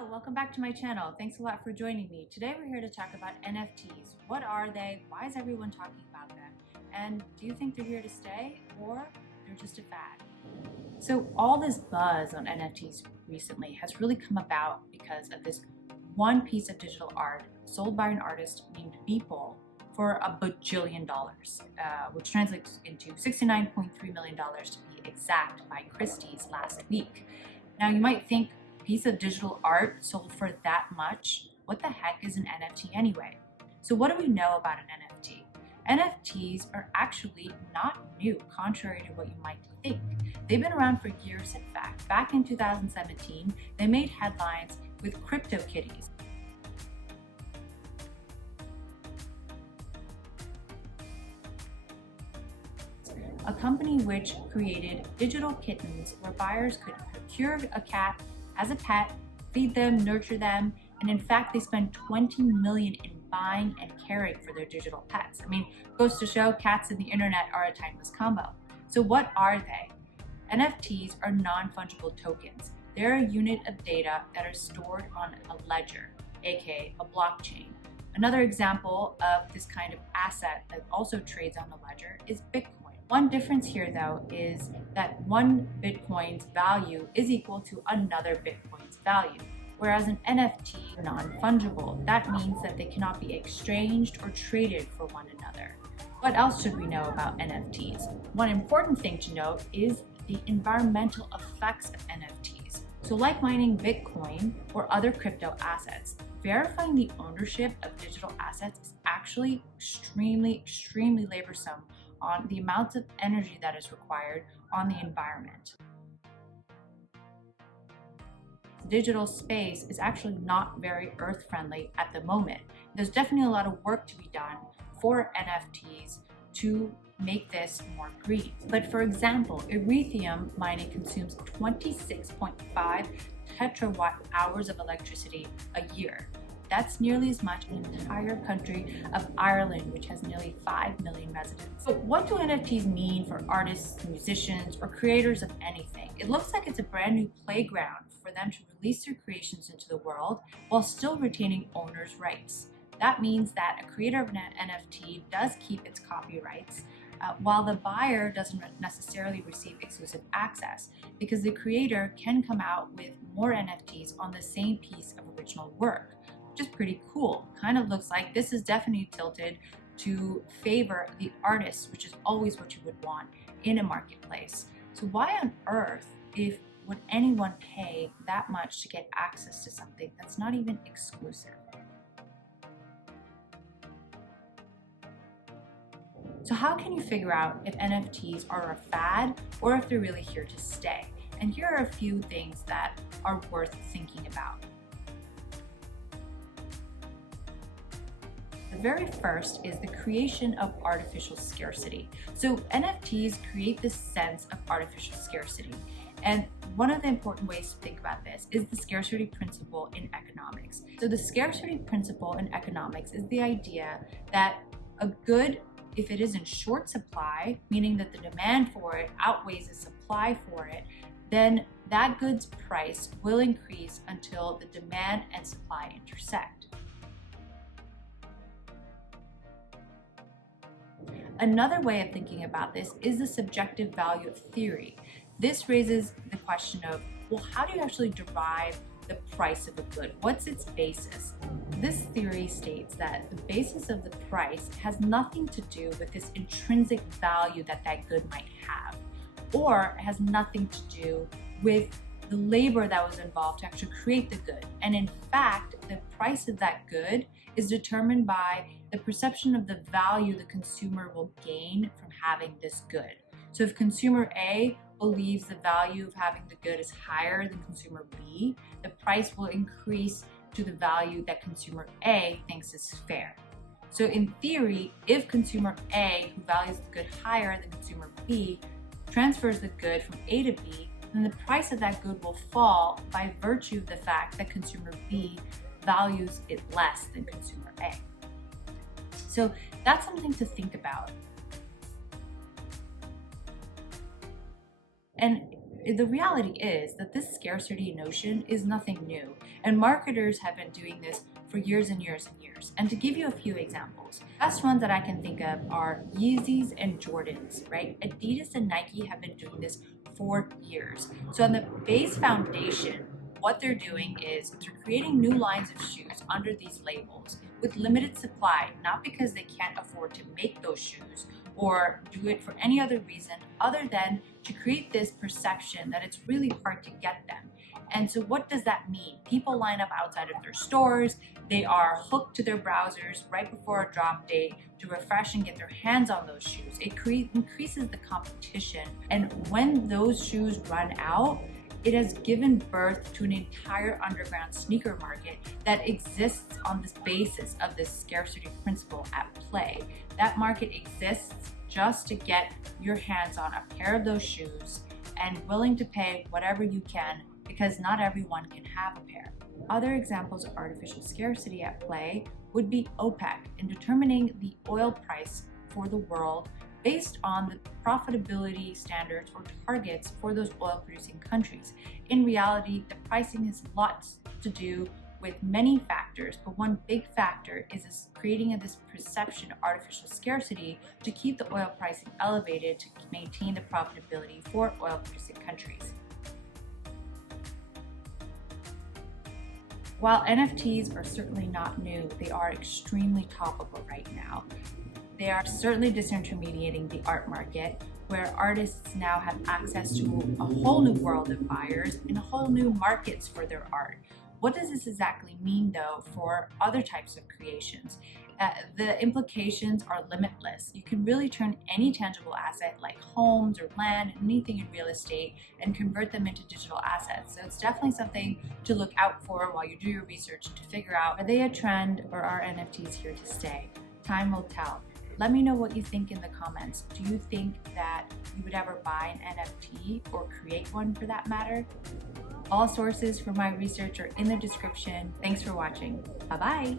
Hello, welcome back to my channel. Thanks a lot for joining me. Today we're here to talk about NFTs. What are they? Why is everyone talking about them? And do you think they're here to stay or they're just a fad? So all this buzz on NFTs recently has really come about because of this one piece of digital art sold by an artist named Beeple for $1 bajillion, which translates into $69.3 million to be exact by Christie's last week. Now you might think, piece of digital art sold for that much? What the heck is an NFT anyway? So what do we know about an NFT? NFTs are actually not new, contrary to what you might think. They've been around for years, in fact. Back in 2017, they made headlines with CryptoKitties. A company which created digital kittens where buyers could procure a cat as a pet, feed them, nurture them, and in fact they spend $20 million in buying and caring for their digital pets. I mean, goes to show cats and the internet are a timeless combo. So what are they? NFTs are non-fungible tokens. They're a unit of data that are stored on a ledger, aka a blockchain. Another example of this kind of asset that also trades on the ledger is Bitcoin. One difference here, though, is that one Bitcoin's value is equal to another Bitcoin's value, whereas an NFT is non-fungible. That means that they cannot be exchanged or traded for one another. What else should we know about NFTs? One important thing to note is the environmental effects of NFTs. So like mining Bitcoin or other crypto assets, verifying the ownership of digital assets is actually extremely laborsome on the amounts of energy that is required on the environment. The digital space is actually not very earth-friendly at the moment. There's definitely a lot of work to be done for NFTs to make this more green. But for example, Ethereum mining consumes 26.5 tetrawatt hours of electricity a year. That's nearly as much as the entire country of Ireland, which has nearly 5 million residents. So what do NFTs mean for artists, musicians, or creators of anything? It looks like it's a brand new playground for them to release their creations into the world while still retaining owners' rights. That means that a creator of an NFT does keep its copyrights, while the buyer doesn't necessarily receive exclusive access, because the creator can come out with more NFTs on the same piece of original work, which is pretty cool. Kind of looks like this is definitely tilted to favor the artist, which is always what you would want in a marketplace. So why on earth would anyone pay that much to get access to something that's not even exclusive? So how can you figure out if NFTs are a fad or if they're really here to stay? And here are a few things that are worth thinking about. The very first is the creation of artificial scarcity. So NFTs create this sense of artificial scarcity. And one of the important ways to think about this is the scarcity principle in economics. So the scarcity principle in economics is the idea that a good, if it is in short supply, meaning that the demand for it outweighs the supply for it, then that good's price will increase until the demand and supply intersect. Another way of thinking about this is the subjective value of theory. This raises the question of, well, how do you actually derive the price of a good? What's its basis? This theory states that the basis of the price has nothing to do with this intrinsic value that that good might have, or it has nothing to do with the labor that was involved to actually create the good. And in fact, the price of that good is determined by the perception of the value the consumer will gain from having this good. So if consumer A believes the value of having the good is higher than consumer B, the price will increase to the value that consumer A thinks is fair. So in theory, if consumer A, who values the good higher than consumer B, transfers the good from A to B, then the price of that good will fall by virtue of the fact that consumer B values it less than consumer A. So that's something to think about. And The reality is that this scarcity notion is nothing new, and marketers have been doing this for years and years and years. And to give you a few examples, the best ones that I can think of are Yeezys and Jordans, right? Adidas and Nike have been doing this for years. So on the base foundation, what they're doing is they're creating new lines of shoes under these labels with limited supply, not because they can't afford to make those shoes or do it for any other reason other than to create this perception that it's really hard to get them. And so what does that mean? People line up outside of their stores, they are hooked to their browsers right before a drop date to refresh and get their hands on those shoes. It increases the competition. And when those shoes run out, it has given birth to an entire underground sneaker market that exists on this basis of this scarcity principle at play. That market exists just to get your hands on a pair of those shoes and willing to pay whatever you can because not everyone can have a pair. Other examples of artificial scarcity at play would be OPEC in determining the oil price for the world based on the profitability standards or targets for those oil producing countries. In reality, the pricing has lots to do with many factors, but one big factor is this creating of this perception of artificial scarcity to keep the oil pricing elevated to maintain the profitability for oil producing countries. While NFTs are certainly not new, they are extremely topical right now. They are certainly disintermediating the art market, where artists now have access to a whole new world of buyers and a whole new markets for their art. What does this exactly mean, though, for other types of creations? The implications are limitless. You can really turn any tangible asset like homes or land, anything in real estate, and convert them into digital assets. So it's definitely something to look out for while you do your research to figure out, are they a trend or are NFTs here to stay? Time will tell. Let me know what you think in the comments. Do you think that you would ever buy an NFT or create one for that matter? All sources for my research are in the description. Thanks for watching. Bye-bye.